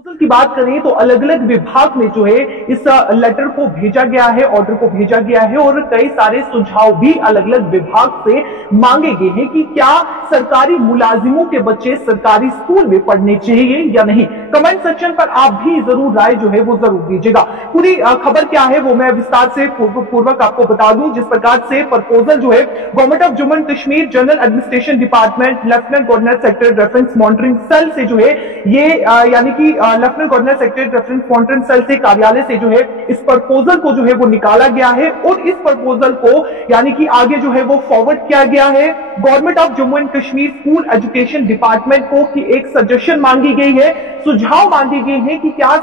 Proposal की बात करें तो अलग अलग विभाग में जो है इस लेटर को भेजा गया है, ऑर्डर को भेजा गया है और कई सारे सुझाव भी अलग अलग विभाग से मांगे गए हैं कि क्या सरकारी मुलाजिमों के बच्चे सरकारी स्कूल में पढ़ने चाहिए या नहीं। कमेंट सेक्शन पर आप भी जरूर राय जो है वो जरूर दीजिएगा। पूरी खबर क्या है वो मैं विस्तार से पूर्वक आपको बता दूं। जिस प्रकार से प्रपोजल जो है government of Jammu and Kashmir general administration department lieutenant governor sector reference monitoring cell से जो है ये यानी कि lieutenant governor secretary reference monitoring cell से कार्यालय से जो है इस प्रपोजल को जो है वो निकाला गया है और इस प्रपोजल को यानी कि आगे जो है वो फॉरवर्ड किया गया है government of Jammu and Kashmir school education department को कि एक सजेशन मांगी गई है, सुझाव मांगे गए हैं कि क्या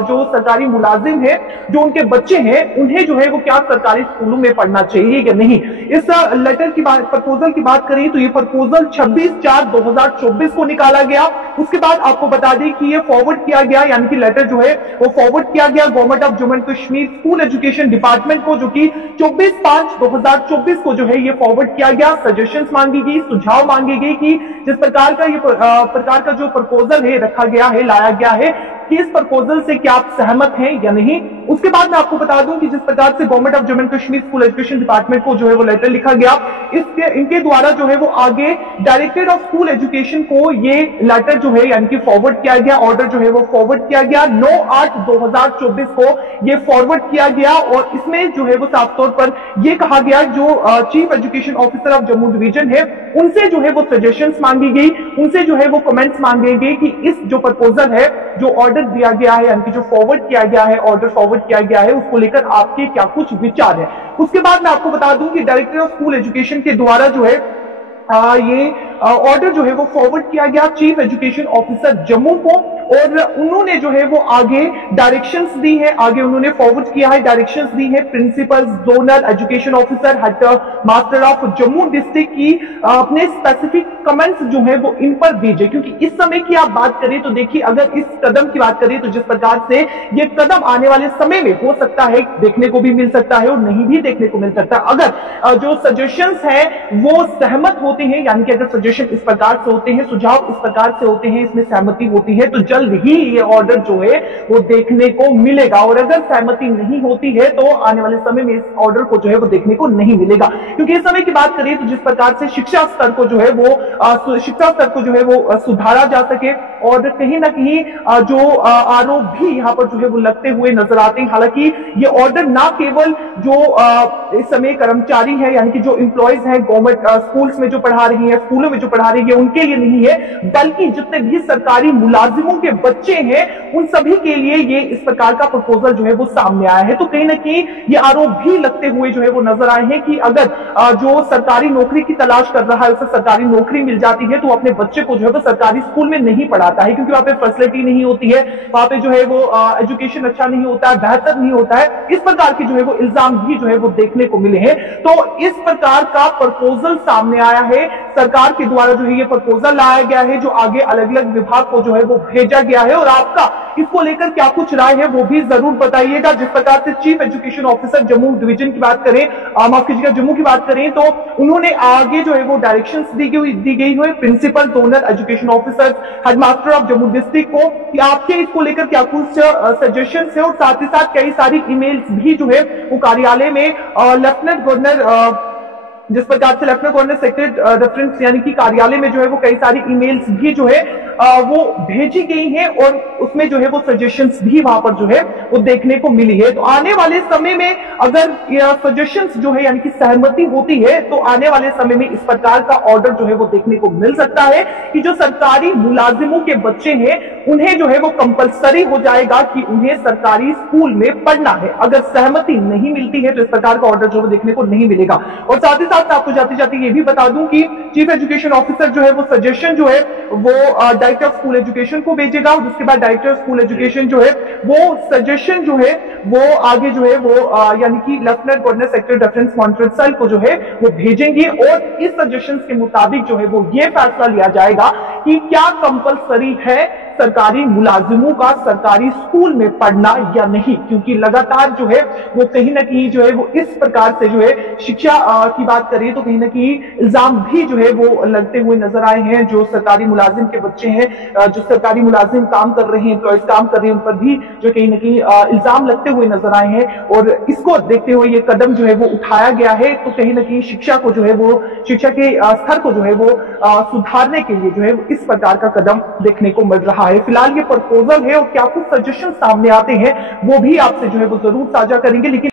जो सरकारी मुलाजिम है, जो उनके बच्चे हैं, उन्हें जो है वो क्या सरकारी स्कूलों में पढ़ना चाहिए या नहीं। इस लेटर की बात, प्रपोजल की बात करें तो ये प्रपोजल 26/4/2024 को निकाला गया। उसके बाद आपको बता दें कि ये फॉरवर्ड किया गया, यानी कि लेटर जो है वो फॉरवर्ड किया गया government of Jammu and Kashmir school education department को, जो कि 24/5/2024 को जो है ये फॉरवर्ड किया गया। सजेशंस मांगी गई, सुझाव मांगे गए कि जिस प्रकार का जो प्रपोजल है रखा गया है, लाया गया है कि इस प्रपोजल से क्या आप सहमत हैं या नहीं। उसके बाद मैं आपको बता दूं कि जिस प्रकार से government of Jammu and Kashmir school education department को जो है वो लेटर लिखा गया, इनके द्वारा जो है वो आगे डायरेक्टर ऑफ स्कूल एजुकेशन को ये लेटर जो है यानी कि फॉरवर्ड किया गया, ऑर्डर जो है वो फॉरवर्ड किया गया 9/8/2024 को ये फॉरवर्ड किया गया। और इसमें जो है वो साफ तौर पर यह कहा गया जो chief education officer of Jammu division है उनसे जो है वो सजेशंस मांगी गई, उनसे जो है वो कमेंट्स मांगे गए कि इस जो प्रपोजल है, जो ऑर्डर दिया गया है यानी कि जो फॉरवर्ड किया गया है, ऑर्डर फॉरवर्ड किया गया है, उसको लेकर आपके क्या कुछ विचार है। उसके बाद मैं आपको बता दूं कि डायरेक्टर ऑफ स्कूल एजुकेशन के द्वारा जो है ये ऑर्डर जो है वो फॉरवर्ड किया गया चीफ एजुकेशन ऑफिसर जम्मू को और उन्होंने जो है वो आगे डायरेक्शंस दी है, आगे उन्होंने फॉरवर्ड किया है, डायरेक्शंस दी है principal zonal education officer head master of Jammu district की अपने स्पेसिफिक कमेंट्स जो है वो इन पर दीजिए। क्योंकि इस समय की आप बात करें तो देखिए, अगर इस कदम की बात करें तो जिस प्रकार से ये कदम आने वाले समय में हो सकता है देखने को भी मिल सकता है और नहीं भी देखने को मिल सकता। अगर जो सजेशंस है वो सहमत होते हैं, यानी कि अगर सजेशन इस प्रकार से होते हैं, सुझाव इस प्रकार से होते हैं, इसमें सहमति होती है, तो जल्द ही ये ऑर्डर जो है वो देखने को मिलेगा। और अगर सहमति नहीं होती है तो आने वाले समय में इस ऑर्डर को जो है वो देखने को नहीं मिलेगा। क्योंकि इस समय की बात करें तो जिस प्रकार से शिक्षा स्तर को जो है वो सुधारा जा सके और कहीं ना कहीं जो आरोप भी यहाँ पर जो है वो लगते हुए नजर आते हैं। हालांकि ये ऑर्डर ना केवल जो इस समय कर्मचारी है यानी कि जो एम्प्लॉयज है गवर्नमेंट स्कूल्स में जो पढ़ा रही है, स्कूलों में जो पढ़ा रही है, उनके लिए नहीं है, बल्कि जितने भी सरकारी मुलाजिमों के बच्चे हैं उन सभी के लिए ये इस प्रकार का प्रपोजल जो है वो सामने आया है। तो कहीं ना कहीं ये आरोप भी लगते हुए जो है वो नजर आए हैं कि अगर जो सरकारी नौकरी की तलाश कर रहा है उसे सरकारी नौकरी मिल जाती है तो अपने बच्चे को जो है वो सरकारी स्कूल में नहीं पढ़ाता है, क्योंकि वहां पे फैसिलिटी नहीं होती है, वहां पे जो है वो एजुकेशन अच्छा नहीं होता है, बेहतर नहीं होता है। इस प्रकार की जो है वो इल्जाम भी जो है वो देखने को मिले हैं। तो इस प्रकार का प्रपोजल सामने आया है, सरकार के द्वारा जो है ये प्रपोजल लाया गया है जो आगे अलग अलग विभाग को जो है वो भेजा गया है। और आपका इसको लेकर क्या कुछ राय है वो भी जरूर बताइएगा। जिस प्रकार से chief education officer Jammu division की बात करें, माफ कीजिएगा जम्मू की बात करें, तो उन्होंने आगे जो है वो डायरेक्शंस दी गई हुई principal zonal education officer head master of Jammu district को कि आपके इसको लेकर क्या कुछ सजेशन है। और साथ ही साथ कई सारी ईमेल्स भी जो है वो कार्यालय में लेफ्टिनेंट गवर्नर जिस प्रकार से लेफ्टिनेंट गवर्नर सेक्रेटरी रेफरेंस यानी कि कार्यालय में जो है वो कई सारी ईमेल्स भी जो है वो भेजी गई हैं और उसमें जो है वो सजेशंस भी वहां पर जो है वो देखने को मिली है। तो आने वाले समय में अगर सजेशंस जो है यानी कि सहमति होती है तो आने वाले समय में इस प्रकार का ऑर्डर जो है वो देखने को मिल सकता है कि जो सरकारी मुलाजिमों के बच्चे हैं उन्हें जो है वो कंपलसरी हो जाएगा कि उन्हें सरकारी स्कूल में पढ़ना है। अगर सहमति नहीं मिलती है तो इस प्रकार का ऑर्डर जो है देखने को नहीं मिलेगा। और साथ ही साथ आपको जाते जाते ये भी बता दूं कि चीफ एजुकेशन ऑफिसर जो है वो सजेशन जो है वो डायरेक्टर ऑफ स्कूल एजुकेशन को भेजेगा और उसके बाद डायरेक्टर ऑफ स्कूल एजुकेशन जो है वो सजेशन जो है वो आगे जो है वो यानी कि lieutenant governor secretary reference monitoring cell को जो है वो भेजेंगे और इस सजेशन के मुताबिक जो है वो ये फैसला लिया जाएगा कि क्या कंपलसरी है सरकारी मुलाजिमों का सरकारी स्कूल में पढ़ना या नहीं, क्योंकि लगातार जो है वो कहीं ना कहीं जो है वो इस प्रकार से जो है शिक्षा की बात करिए तो कहीं ना कहीं इल्जाम भी जो है वो लगते हुए नजर आए हैं। जो सरकारी मुलाजिम के बच्चे हैं, जो सरकारी मुलाजिम काम कर रहे हैं, एम्प्लॉयज काम कर रहे हैं, उन पर भी जो कहीं ना कहीं इल्जाम लगते हुए नजर आए हैं और इसको देखते हुए ये कदम जो है वो उठाया गया है। तो कहीं ना कहीं शिक्षा को जो है वो शिक्षा के स्तर को जो है वो सुधारने के लिए जो है इस प्रकार का कदम देखने को मिल रहा है। फिलहाल ये प्रपोजल है और क्या कुछ सजेशन सामने आते हैं वो भी आपसे जो है वो जरूर साझा करेंगे। लेकिन